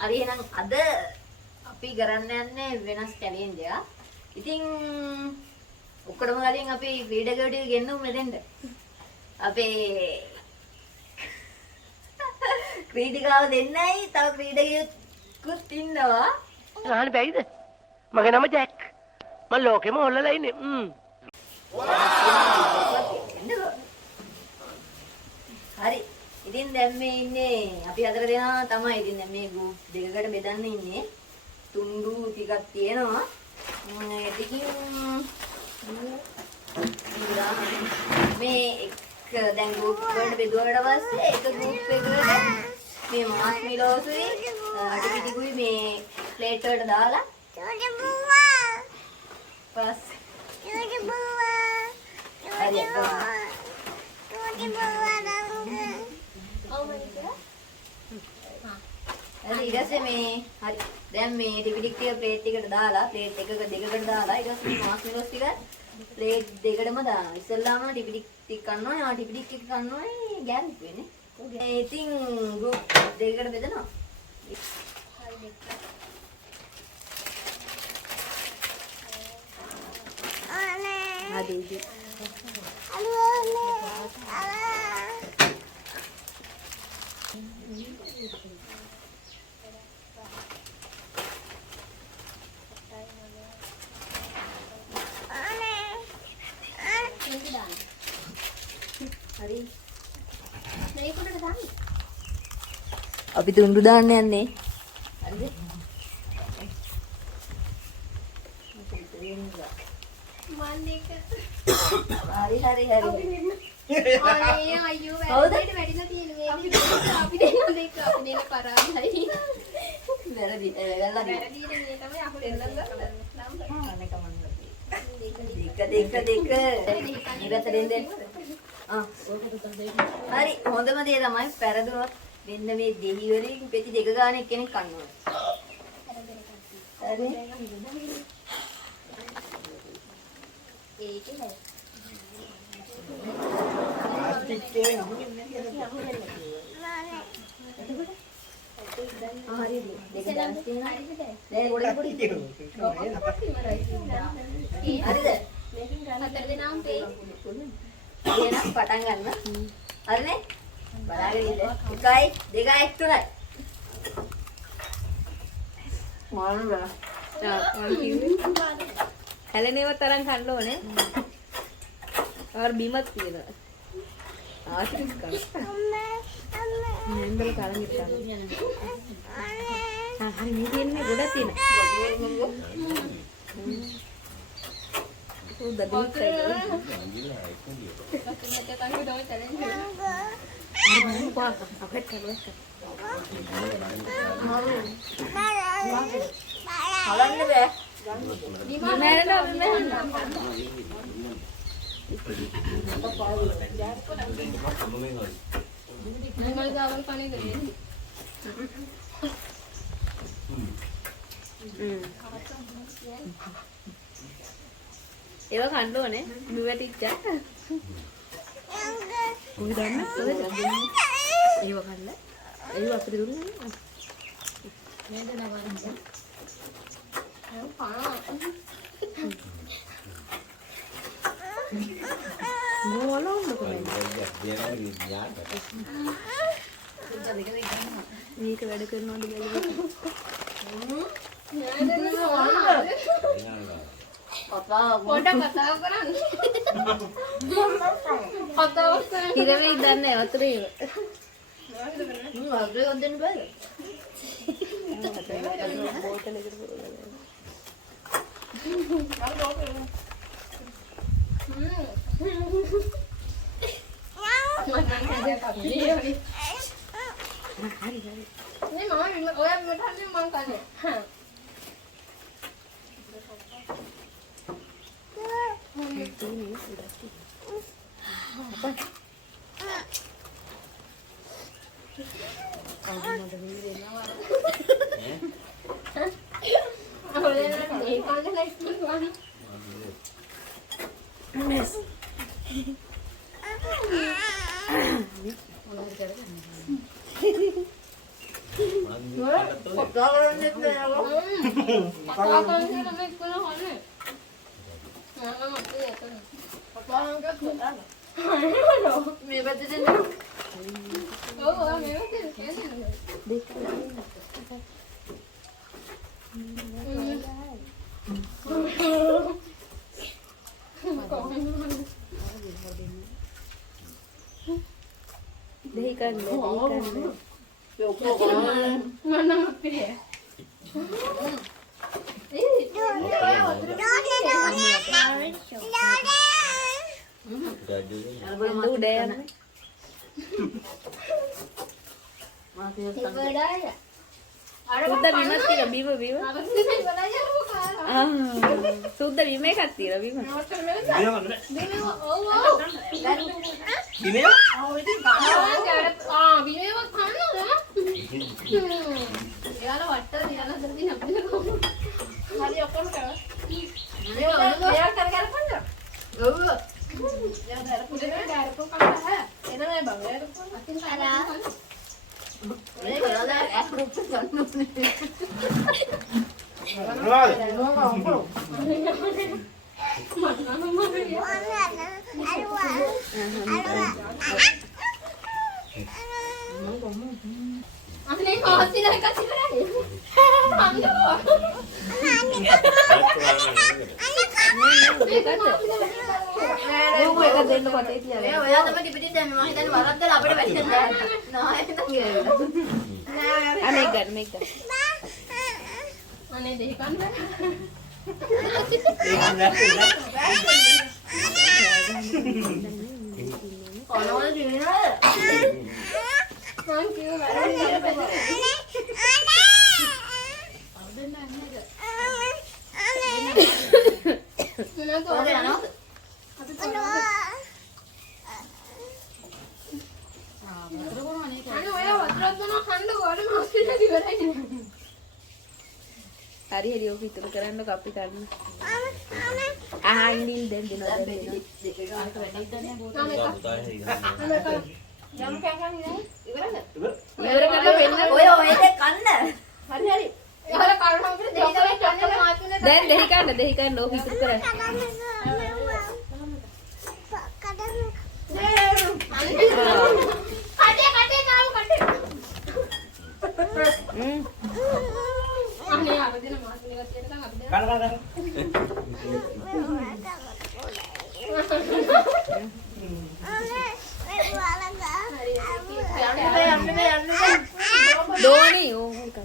හරි එහෙනම් අද අපි කරන්න යන්නේ වෙනස් චැලෙන්ජ් එකක්. ඉතින් ඔක්කොටම කලින් අපි ක්‍රීඩකයෝ ටික ගෙන්නමු මෙතෙන්ට. අපේ ක්‍රීඩිකාව දෙන්නයි තව ක්‍රීඩකයෙකුත් ඉන්නවා. ගහන්න බැයිද? මගේ නම ජැක්. මම ලෝකෙම හොල්ලලා ඉන්නේ. හරි. ඉතින් දැන් මේ ඉන්නේ අපි හතර දෙනා තමයි. ඉතින් දැන් මේ ගෲප් දෙකකට බෙදන්න ඉන්නේ. තුන්ඩු ටිකක් තියෙනවා. ටිකින් මේ එක දැන් ගෲප් වලට බෙදුවාට පස්සේ එක ගෲප් එකකට මේ මාස්මිලෝසුයි ටිකිකුයි මේ ප්ලේට් වලට දාලා ඊටසේ මේ හරි දැන් මේ ටික ප්ලේට් එකට දාලා ප්ලේට් එකක දෙකකට දාලා ඊට පස්සේ මාස්මිලෝස් ටික ප්ලේට් දෙකටම දානවා. ඉස්සෙල්ලාම ටික කන්නවා. ටික එක කන්නවා ගෑන්ක් වෙන්නේ. ඉතින් ගෲප් දෙකකට බෙදනවා. හරි. හරි. මේකට දාන්න. අපි තුන්ඩු දාන්න යන්නේ. හරිද? හරි. අනේ අයියෝ වැරදිට වැටිලා තියෙනවා අපි දෙන්න දෙක අපි දෙන්න පරාදයි. වැරදි. වැරදිට මේ තමයි අහු දෙන්නද? අනේ කමන්න. දෙක. ඉරතෙන් දෙන්න. හරි හොඳම දේ තමයි පෙරදුනොත් මෙන්න මේ දෙහි වලින් පෙති දෙක ගන්න එක්කෙනෙක් කන්නවා. හරි. ඒකේ හරි දෙක දාන්න තියෙනවා. දැන් පොඩි හරිද? මේකෙන් ගන්න හතර දෙනාම පෙයි. එහෙනම් පටන් ගන්න. හරිනේ? බලාගෙන ඉන්න. 1 2 3. මොනවද? හැලෙනේව තරම් කන්න ඕනේ. ආර බීමක් තියෙනවා. ආශිස් කරා. නේන්දල තරම් ඉස්සන. හරි මේ දෙන්නේ ගොඩක් තියෙනවා. උදේ ඒවා කන්න ඕනේ නුවටිච්චා උන් ගන්න ඒවා කන්න ඒවා අපිට දුන්නා නේද නවරන්න මේක වැඩ කරනවද කතා කරන්න හිරවෙයි දන්නේ වතුරේ වතුරේ ඔද්දෙන්න බෑ බෝතල් එකට කතා කරන්නේ නැහැ. කතා කරන එක නම් එක්කන හොනේ. මම මතේ එතන. කතා කරනකොට මේ පැත්තේ දෙන්න. ඔව් ඔය මේක කියන්නේ. දෙහි කන්න මම මතේ. උඩ යන සුද්ද බිමක් තියලා බිම සුද්ද බිම එකක් තියලා බිම අනේ කොහොමද එකක් ඉවරයි. ඒක දෙන්න කොටේ තියලා මේ ඔයා තමයි ටිපිටි දැන් මම හිතන්නේ වරද්දලා අපිට වැටෙන්න නෑ හිතන් කියලා. අනේ ගන්න මේක අනේ දෙහි කන්න. කොනවල දිනනද? මං කිව්ව වැඩේ පැත්තේ. ඔය යනවා. අනේ ඔය වතුරක් දුන්නා කන්න ගොඩ මාස්ටර් ඉවරයි. හරි හරි ඔක ඉතුරු කරන්න අපි ගන්න ආහන්නින් දැන් දෙනවා යම් කෑකන් ඉන්නේ ඉවරද? ඉවර කරලා වෙන්න ඔය දෙක කන්න. හරි හරි. ඒවල කරුණා අපිට දෙහි කන්න මාතුනේ. දැන් දෙහි කන්න ඕක ඉතුරු කරන්න කටේ තාම කටේ. අනේ අර දින මාතුනේ ගතියට නම් අපි දැන් දෝනි ඕක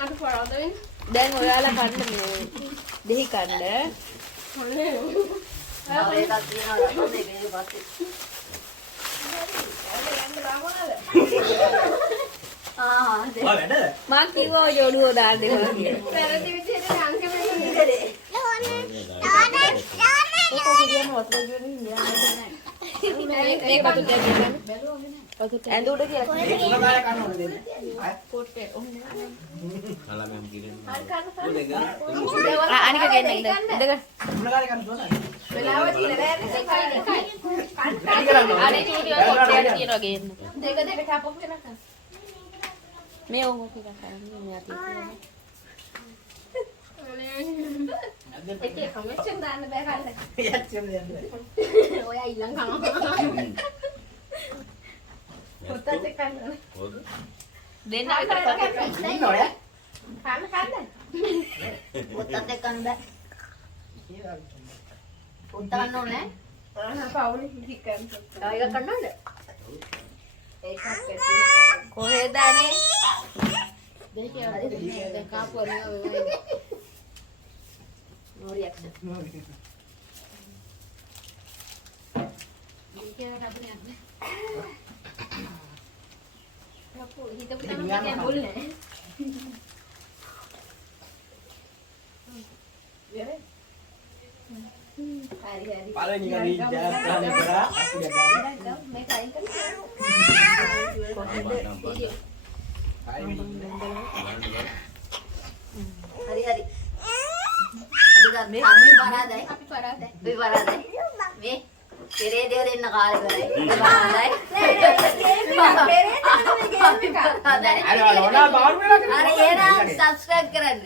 අර පරාද වෙන. දැන් ඔයාලා කන්න මේ දෙහි කන්න අනේ ඔය එකක් තියනවා මේකේ පස්සේ. මං කිව්වා ඔය ජෝඩුව දාන්න දෙනවා කියලා වැරදි විදිහට අංක මෙන්න ඉඳලේ. මේක බතුට ගන්න ඇඳ උඩ කියලා අනික ගන්න ඉඳ වෙලාව දිනලා දෙකයි. අනේ චූටි ඔය කොට්ටයට තියනවා ගේන්න දෙක ටාප් ඔෆ් කරනවා. මේ ඕක ටිකක් කරන්නේ මෙයා තියෙන්නේ ඒකේ කමෙන්ට් දාන්න බෑ කාලේ. ඔයා ඊළඟ කනවා. පොතත් කන්න. දෙන්න විතර කන්න. පොත්තත් එක්ක කන්න බෑ. පොත්ත ගන්න ඕනේ. පවුලේ හිටිකන්. තව එකක් කන්න ඕනද? ඒකක් ඇති. කොහෙද අනේ දෙකේ දැන් කාපුවා no reaction. Paling kali jalan berat, aku jalan. Hari hari. Ada dah. Kami parah dah. අපි පරාදයි. Kami parah dah. Me. පෙරේදේ දෙන්න කාලේ කරයි. අර ඔනා බාරු වෙලා අර එහෙනම් subscribe කරන්න.